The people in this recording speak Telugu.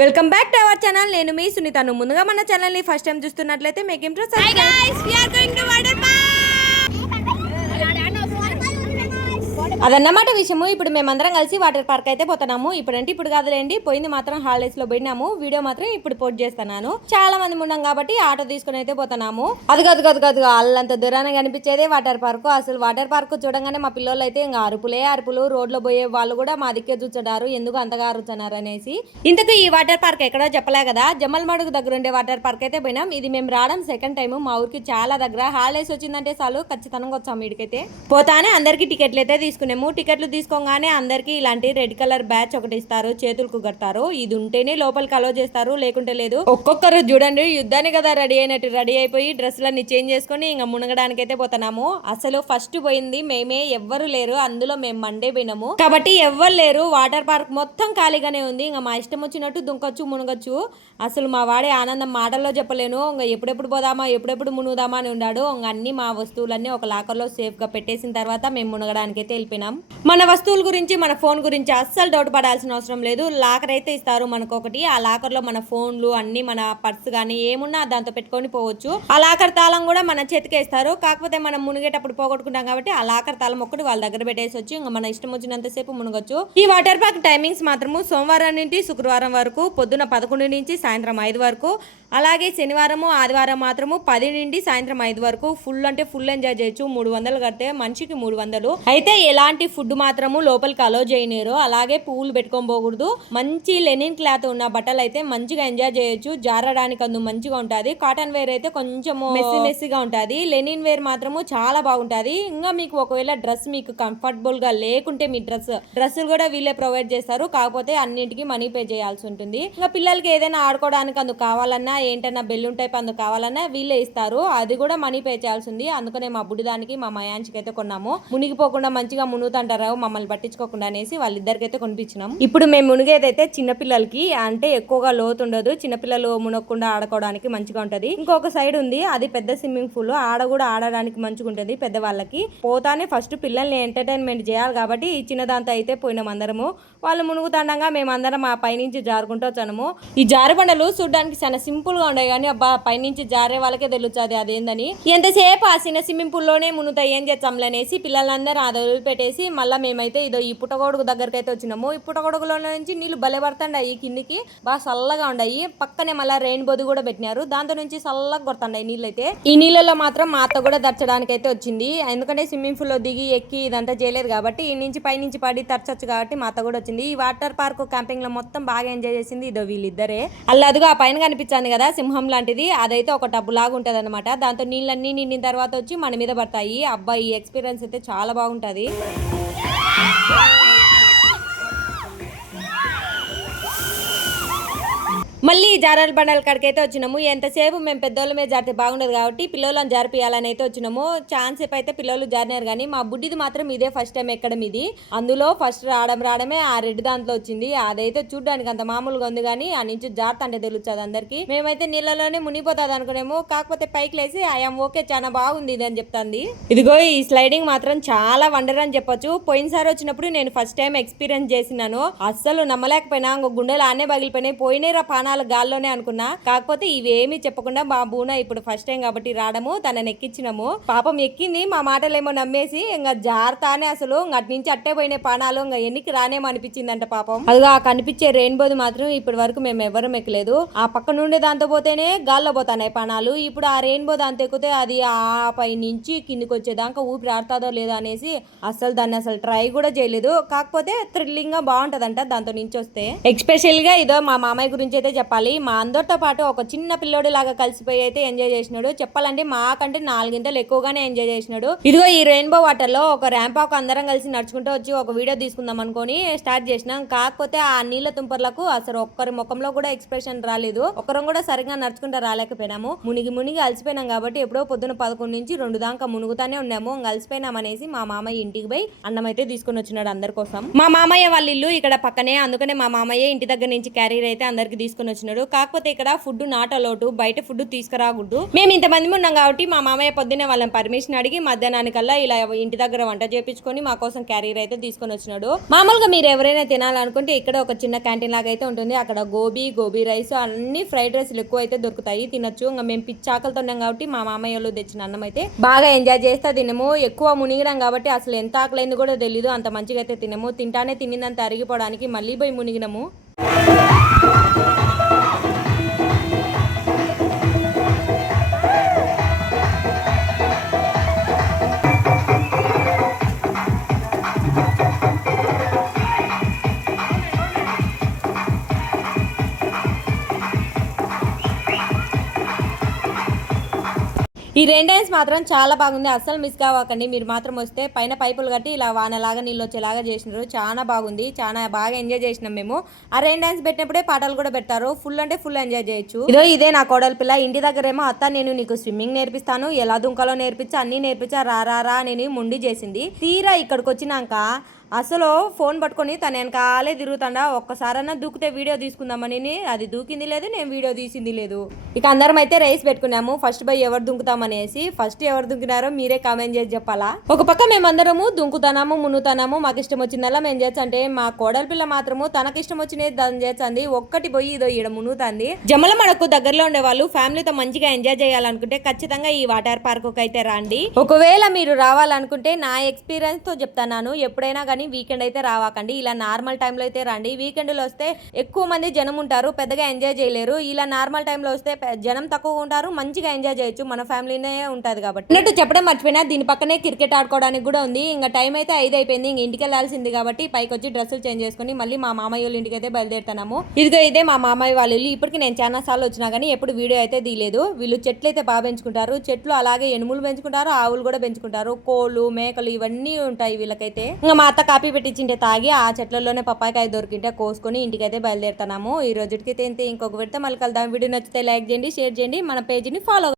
Welcome back to our channel. నేను మీ సునీతను. ముందుగా మన ఛానల్ ని ఫస్ట్ టైం చూస్తున్నట్లయితే make interest. Hi guys, we are going to water park. అదన్నమాట విషయము. ఇప్పుడు మేమందరం కలిసి వాటర్ పార్క్ అయితే పోతున్నాము. ఇప్పుడు కాదులేండి, పోయింది మాత్రం హాలిడేస్ లో పోయినాము. వీడియో మాత్రం ఇప్పుడు పోస్ట్ చేస్తున్నాను. చాలా మంది ఉన్నాం కాబట్టి ఆటో తీసుకుని అయితే పోతున్నాము. అది కాదు వాళ్ళంత దూరాన్ని కనిపించేదే వాటర్ పార్క్. అసలు వాటర్ పార్క్ చూడంగానే మా పిల్లలు అయితే ఇంకా అరుపులు. రోడ్లో పోయే వాళ్ళు కూడా మా దిక్కే చూస్తున్నారు, ఎందుకు అంతగా అరుచున్నారు అనేసి. ఇంతకు ఈ వాటర్ పార్క్ ఎక్కడో చెప్పలే కదా, జమ్మలమడుగు దగ్గర ఉండే వాటర్ పార్క్ అయితే పోయినాం. ఇది మేము రావడం సెకండ్ టైం. మా ఊరికి చాలా దగ్గర. హాలిడేస్ వచ్చిందంటే చాలు ఖచ్చితంగా వచ్చాము. వీడికైతే పోతానే అందరికి టికెట్లు అయితే తీసుకున్నాము. టికెట్లు తీసుకోగానే అందరికి ఇలాంటి రెడ్ కలర్ బ్యాచ్ ఒకటి ఇస్తారు, చేతులకు కడతారు. ఇది ఉంటేనే లోపలికి అలో చేస్తారు, లేకుంటే లేదు. ఒక్కొక్కరు చూడండి యుద్ధాన్ని కదా రెడీ అయినట్టు రెడీ అయిపోయి డ్రెస్సులన్నీ చేంజ్ చేసుకుని ఇంకా మునగడానికి అయితే పోతున్నాము. అసలు ఫస్ట్ పోయింది మేమే, ఎవ్వరు లేరు. అందులో మేము మండే పోయినాము కాబట్టి ఎవ్వరు లేరు. వాటర్ పార్క్ మొత్తం ఖాళీగానే ఉంది. ఇంకా మా ఇష్టం వచ్చినట్టు దుంకొచ్చు, మునగచ్చు. అసలు మా వాడే ఆనందం మాటల్లో చెప్పలేను. ఇంకా ఎప్పుడెప్పుడు పోదామా, ఎప్పుడెప్పుడు మునుగుదామా అని ఉన్నాడు. ఇంకా అన్ని మా వస్తువులన్నీ ఒక లాకర్లో సేఫ్ గా పెట్టేసిన తర్వాత మేము మునగడానికి అయితే వెళ్ళిపోయినాం. మన వస్తువుల గురించి, మన ఫోన్ గురించి అస్సలు డౌట్ పడాల్సిన అవసరం లేదు. లాకర్ అయితే ఇస్తారు మనకు ఒకటి. ఆ లాకర్ లో మన ఫోన్లు అన్ని, మన పర్స్ కానీ ఏమున్నా దాంతో పెట్టుకొని పోవచ్చు. ఆ లాకర్ తాళం కూడా మన చేతికే ఇస్తారు. కాకపోతే మనం మునిగేటప్పుడు పోగొట్టుకుంటాం కాబట్టి ఆ లాకర్ తాళం ఒకటి వాళ్ళ దగ్గర పెట్టేసి వచ్చి ఇంకా మన ఇష్టం వచ్చినంతసేపు మునగొచ్చు. ఈ వాటర్ పార్క్ టైమింగ్స్ మాత్రము సోమవారం నుండి శుక్రవారం వరకు పొద్దున 11 నుంచి సాయంత్రం 5 వరకు. అలాగే శనివారము ఆదివారం మాత్రము 10 నుండి సాయంత్రం 5 వరకు. ఫుల్ అంటే ఫుల్ ఎంజాయ్ చేయొచ్చు. 300 కడితే మనిషికి 300. అయితే ఎలాంటి ఫుడ్ మాత్రము లోపలికి అలో చేయలేరు. అలాగే పువ్వులు పెట్టుకొని పోకూడదు. మంచి లెనిన్ క్లాత్ ఉన్న బట్టలు అయితే మంచిగా ఎంజాయ్ చేయొచ్చు. జారడానికి అందు మంచిగా ఉంటుంది. కాటన్ వేర్ అయితే కొంచెం మెస్సీగా ఉంటుంది. లెనిన్ వేర్ మాత్రము చాలా బాగుంటుంది. ఇంకా మీకు ఒకవేళ డ్రెస్ మీకు కంఫర్టబుల్ గా లేకుంటే మీ డ్రెస్సులు కూడా వీళ్ళే ప్రొవైడ్ చేస్తారు. కాకపోతే అన్నింటికి మనీ పే చేయాల్సి ఉంటుంది. ఇంకా పిల్లలకి ఏదైనా ఆడుకోవడానికి అందుకు కావాలన్నా, ఏంటన్నా బెలూన్ టైప్ అందుకు కావాలన్నా వీళ్ళే ఇస్తారు. అది కూడా మనీ పే చేయాల్సి ఉంది. అందుకనే మా బుడిదానికి, మా మయాంచికి అయితే కొన్నాము. మునిగిపోకుండా మంచిగా మునుగుతుంటారు మమ్మల్ని పట్టించుకోకుండా అనేసి వాళ్ళిద్దరికైతే కొనిపించినాం. ఇప్పుడు మేము మునిగేదైతే చిన్నపిల్లలకి, అంటే ఎక్కువగా లోతు ఉండదు. చిన్నపిల్లలు మునగకుండా ఆడుకోవడానికి మంచిగా ఉంటది. ఇంకొక సైడ్ ఉంది, అది పెద్ద స్విమ్మింగ్ పూల్. ఆడ కూడా ఆడడానికి మంచిగా ఉంటుంది పెద్దవాళ్ళకి. పోతానే ఫస్ట్ పిల్లల్ని ఎంటర్టైన్మెంట్ చేయాలి కాబట్టి ఈ చిన్నదాంతో అయితే పోయినాం అందరము. వాళ్ళు మునుగుతుండగా మేమందరం ఆ పైనుంచి జారుకుంటూ వచ్చాము. ఈ జారుబండలు చూడడానికి చాలా సింపుల్ గా ఉండే కానీ అబ్బా పైనుంచి జారే వాళ్ళకే తెలుస్తుంది అదేందని. ఎంతసేపు ఆ చిన్న స్విమ్మింగ్ పూల్ లోనే మునుగుతాయి ఏం చేస్తాంలనేసి పిల్లలందరూ అది వదిలిపెట్టేసి మళ్ళీ మేమైతే ఇదో ఈ పుట్టగొడుగు దగ్గరికి అయితే వచ్చినాము. ఈ పుట్టగొడుగులో నుంచి నీళ్లు భలే పడుతుండాయి కిందికి, బాగా చల్లగా ఉన్నాయి. పక్కనే మళ్ళీ రెయిన్బోది కూడా పెట్టినారు, దాంతో నుంచి చల్లగా కొడుతున్నాయి నీళ్ళు అయితే. ఈ నీళ్ళలో మాత్రం మా అత్త కూడా దర్చడానికి అయితే వచ్చింది. ఎందుకంటే స్విమ్మింగ్ పూల్ లో దిగి ఎక్కి ఇదంతా చేయలేదు కాబట్టి ఈ నుంచి పైనుంచి పడి తరచచ్చు కాబట్టి మా అత్త కూడా వచ్చింది. ఈ వాటర్ పార్క్ క్యాంపింగ్ లో మొత్తం బాగా ఎంజాయ్ చేసింది ఇదో వీళ్ళిద్దరే. అల్లదుగా ఆ పైన కనిపించింది కదా సింహం లాంటిది, అదైతే ఒక టబ్బు లాగా ఉంటది అనమాట. దాంతో నీళ్ళన్నీ నిండిన తర్వాత వచ్చి మన మీద పడతాయి. అబ్బాయి ఈ ఎక్స్పీరియన్స్ అయితే చాలా బాగుంటది. మళ్ళీ జారాల బండల కాడికైతే వచ్చినాము. ఎంతసేపు మేము పెద్దోళ్ళ మీద జారితే బాగుండదు కాబట్టి పిల్లలను జారిపియాలని అయితే వచ్చినాము. ఛాన్స్ సేపు అయితే పిల్లలు జారినారు కానీ మా బుడ్డిది మాత్రం ఇదే ఫస్ట్ టైం ఎక్కడం. ఇది అందులో ఫస్ట్ రావడమే ఆ రెడ్ దాంట్లో వచ్చింది. అదైతే చూడడానికి అంత మామూలుగా ఉంది కానీ ఆ నుంచి జారుతా అంటే తెలుస్తుంది అందరికి. మేమైతే నీళ్ళలోనే మునిగిపోతుంది అనుకునేము. కాకపోతే పైకి లేసి ఐఎమ్ ఓకే చాలా బాగుంది ఇది అని చెప్తాంది. ఇదిగో ఈ స్లైడింగ్ మాత్రం చాలా వండర్ అని చెప్పొచ్చు. పోయినసారి వచ్చినప్పుడు నేను ఫస్ట్ టైం ఎక్స్పీరియన్స్ చేసినాను. అస్సలు నమ్మలేకపోయినా. గుండెలు ఆనే పగిలిపోయినాయి. పోయినేరా పానాలు గాల్లోనే అనుకున్నా. కాకపోతే ఇవేమి చెప్పకుండా మా బూన ఇప్పుడు ఫస్ట్ టైం కాబట్టి రావడము, తనని ఎక్కించినాము. పాపం ఎక్కింది. మా మాటలేమో నమ్మేసి ఇంకా జారుతానే అసలు అటు నుంచి అట్టే పోయిన పానాలు ఇంకా ఎన్నికి రానేమో అనిపించిందంట పాపం. అదిగా కనిపించే రెయిన్బోది మాత్రం ఇప్పటి వరకు మేము ఎవరం ఎక్కలేదు. ఆ పక్క నుండి దాంతో పోతేనే గాల్లో పోతాయి పానాలు. ఇప్పుడు ఆ రెయిన్బో దాంతో ఎక్కితే అది ఆ పై నుంచి కిందికి వచ్చేదాకా ఊపిరి ఆడుతుందో లేదో అనేసి అసలు దాన్ని అసలు ట్రై కూడా చేయలేదు. కాకపోతే థ్రిల్లింగ్ గా బాగుంటదంట దాంతో నుంచి వస్తే. ఎస్పెషల్ గా ఇదో మా మామయ్య గురించి అయితే చెప్పాలి. మా అందరితో పాటు ఒక చిన్న పిల్లోడు లాగా కలిసిపోయి అయితే ఎంజాయ్ చేసినాడు. చెప్పాలంటే మాకంటే 4 గంటలు ఎక్కువగానే ఎంజాయ్ చేసినాడు. ఇదిగో ఈ రెయిన్బో వాటర్ లో ఒక ర్యాంప్ వాక్ అందరం కలిసి నడుచుకుంటూ వచ్చి ఒక వీడియో తీసుకుందాం అనుకుని స్టార్ట్ చేసినాం. కాకపోతే ఆ నీళ్ళ తుంపర్లకు అసలు ఒక్కరి ముఖంలో కూడా ఎక్స్ప్రెషన్ రాలేదు. ఒకరం కూడా సరిగ్గా నడుచుకుంటూ రాలేకపోయినాము. మునిగి అలసిపోయినాం కాబట్టి ఎప్పుడో పొద్దున 11 నుంచి 2 దాకా మునుగుతానే ఉన్నాము. అలసిపోయినాం అనేసి మా మామయ్య ఇంటికి పోయి అన్నం అయితే తీసుకుని వచ్చినాడు అందరి కోసం. మా మామయ్య వాళ్ళ ఇల్లు ఇక్కడ పక్కనే, అందుకనే మా మామయ్య ఇంటి దగ్గర నుంచి క్యారీర్ అయితే అందరికి తీసుకుని తీసుకొని వచ్చినాడు. కాకపోతే ఇక్కడ ఫుడ్ నాట్ అలౌట్, బయట ఫుడ్ తీసుకురాకూడదు. మేము ఇంతమంది ఉన్నాం కాబట్టి మా మామయ్య పొద్దున్నే వాళ్ళని పర్మిషన్ అడిగి మధ్యాహ్నానికల్లా ఇలా ఇంటి దగ్గర వంట చేపించుకొని మా కోసం క్యారియర్ అయితే తీసుకొని వచ్చినాడు. మామూలుగా మీరు ఎవరైనా తినాలనుకుంటే ఇక్కడ ఒక చిన్న క్యాంటీన్ లాగా అయితే ఉంటుంది. అక్కడ గోబీ రైస్ అన్ని ఫ్రైడ్ రైస్లు ఎక్కువ అయితే దొరుకుతాయి, తినొచ్చు. ఇంకా మేము పిచ్చాకలతో ఉన్నాం కాబట్టి మా మామయ్య వాళ్ళు తెచ్చిన అన్నం అయితే బాగా ఎంజాయ్ చేస్తా తినము. ఎక్కువ మునిగినాం కాబట్టి అసలు ఎంత ఆకలైంది కూడా తెలీదు, అంత మంచిగా అయితే తినము. తింటానే తినిందంత అరిగిపోవడానికి మళ్ళీ పోయి మునిగినాము. ఈ రెయిన్ డ్యాన్స్ మాత్రం చాలా బాగుంది, అస్సలు మిస్ కావకండి. మీరు మాత్రం వస్తే పైన పైపులు కట్టి ఇలా వానలాగా నీళ్ళు వచ్చేలాగా చేసినారు. చాలా బాగుంది, చాలా బాగా ఎంజాయ్ చేసినాం మేము. ఆ రెయిన్ డ్యాన్స్ పెట్టినప్పుడే పాటలు కూడా పెడతారు. ఫుల్ అంటే ఫుల్ ఎంజాయ్ చేయొచ్చు. ఇదే నా కోడలి పిల్ల. ఇంటి దగ్గరేమో అత్త నేను నీకు స్విమ్మింగ్ నేర్పిస్తాను, ఎలా దుంకాలో నేర్పించా, అన్ని నేర్పించా, రా అని ముండి చేసింది. తీరా ఇక్కడికి వచ్చినాక అసలు ఫోన్ పట్టుకొని తన వెనకాలే తిరుగుతాడా. ఒక్కసారన్నా దూకితే వీడియో తీసుకుందామని అది దూకింది లేదు, నేను వీడియో తీసింది లేదు. ఇక అందరం అయితే రేస్ పెట్టుకున్నాము, ఫస్ట్ బై ఎవరు దుంకుతామనేసి. ఫస్ట్ ఎవరు దుంకినారో మీరే కామెంట్ చేసి చెప్పాలా. ఒక పక్క మేమందరము దుంకుతాము, మునుగుతాము, మాకు ఇష్టం వచ్చిందల్లా మేము చేస్తా అంటే మా కోడలి పిల్ల మాత్రము తనకి ఇష్టం వచ్చినది దాన్ని చేస్తుంది. ఒక్కటి పోయి ఇదో ఈడ మునుగుతుంది. జమలమడకు దగ్గరలో ఉండే వాళ్ళు ఫ్యామిలీతో మంచిగా ఎంజాయ్ చేయాలనుకుంటే ఖచ్చితంగా ఈ వాటర్ పార్క్ అయితే రండి. ఒకవేళ మీరు రావాలనుకుంటే నా ఎక్స్పీరియన్స్ తో చెప్తాను, ఎప్పుడైనా వీకెండ్ అయితే రావాకండి. ఇలా నార్మల్ టైంలో అయితే రండి. వీకెండ్లో వస్తే ఎక్కువ మంది జనం ఉంటారు, పెద్దగా ఎంజాయ్ చేయలేరు. ఇలా నార్మల్ టైంలో వస్తే జనం తక్కువ ఉంటారు, మంచిగా ఎంజాయ్ చేయొచ్చు. మన ఫ్యామిలీనే ఉంటుంది కాబట్టి. అన్నట్టు చెప్పడం మర్చిపోయినా, దీని పక్కనే క్రికెట్ ఆడుకోవడానికి కూడా ఉంది. ఇంకా టైం అయితే 5 అయిపోయింది, ఇంక ఇంటికి వెళ్ళాల్సింది కాబట్టి పైకి వచ్చి డ్రెస్సులు చేంజ్ చేసుకుని మళ్ళీ మా మామయ్య వాళ్ళ ఇంటికి అయితే బయలుదేరుతున్నాము. ఇదే మా మామయ్య వాళ్ళ ఇల్లు. ఇప్పటికి నేను చాలా సార్లు వచ్చినా కానీ ఎప్పుడు వీడియో అయితే తీయలేదు. వీళ్ళు చెట్లు అయితే బాగా పెంచుకుంటారు. చెట్లు అలాగే ఎనుములు పెంచుకుంటారు, ఆవులు కూడా పెంచుకుంటారు, కోళ్ళు మేకలు ఇవన్నీ ఉంటాయి వీళ్ళకైతే. ఇంకా మా అత్త కాపీ పెట్టించింటే తాగి ఆ చెట్లలోనే పప్పాయకాయ దొరికింటే కోసుకొని ఇంటికైతే బయలుదేరుతున్నాము. ఈ రోజుకి ఇంకొక విడత మళ్ళీ కలుద్దాం. వీడియో నచ్చితే లైక్ చేయండి, షేర్ చేయండి, మన పేజీని ఫాలో